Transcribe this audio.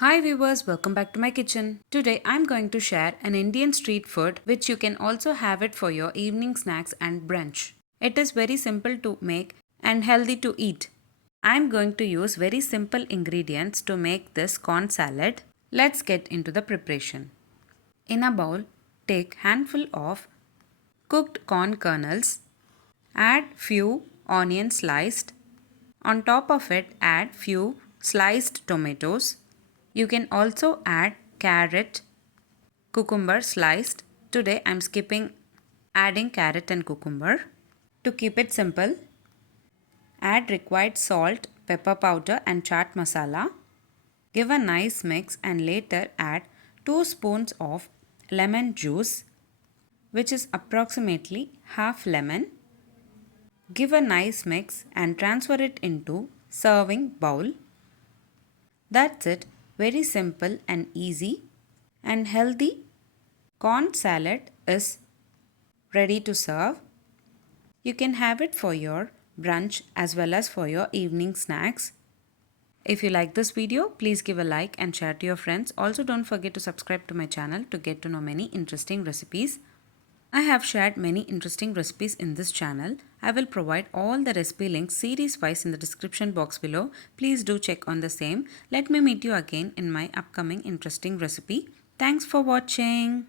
Hi viewers, welcome back to my kitchen. Today I'm going to share an Indian street food which you can also have it for your evening snacks and brunch. It is very simple to make and healthy to eat. I'm going to use very simple ingredients to make this corn salad. Let's get into the preparation. In a bowl, take handful of cooked corn kernels, add few onions sliced. On top of it, add few sliced tomatoes. You can also add carrot, cucumber sliced. Today I'm skipping adding carrot and cucumber. To keep it simple, add required salt, pepper powder and chaat masala. Give a nice mix and later add 2 spoons of lemon juice, which is approximately half lemon. Give a nice mix and transfer it into serving bowl. That's it. Very simple and easy and healthy corn salad is ready to serve. You can have it for your brunch as well as for your evening snacks. If you like this video, please give a like and share to your friends. Also, don't forget to subscribe to my channel to get to know many interesting recipes. I have shared many interesting recipes in this channel. I will provide all the recipe links series wise in the description box below. Please do check on the same. Let me meet you again in my upcoming interesting recipe. Thanks for watching.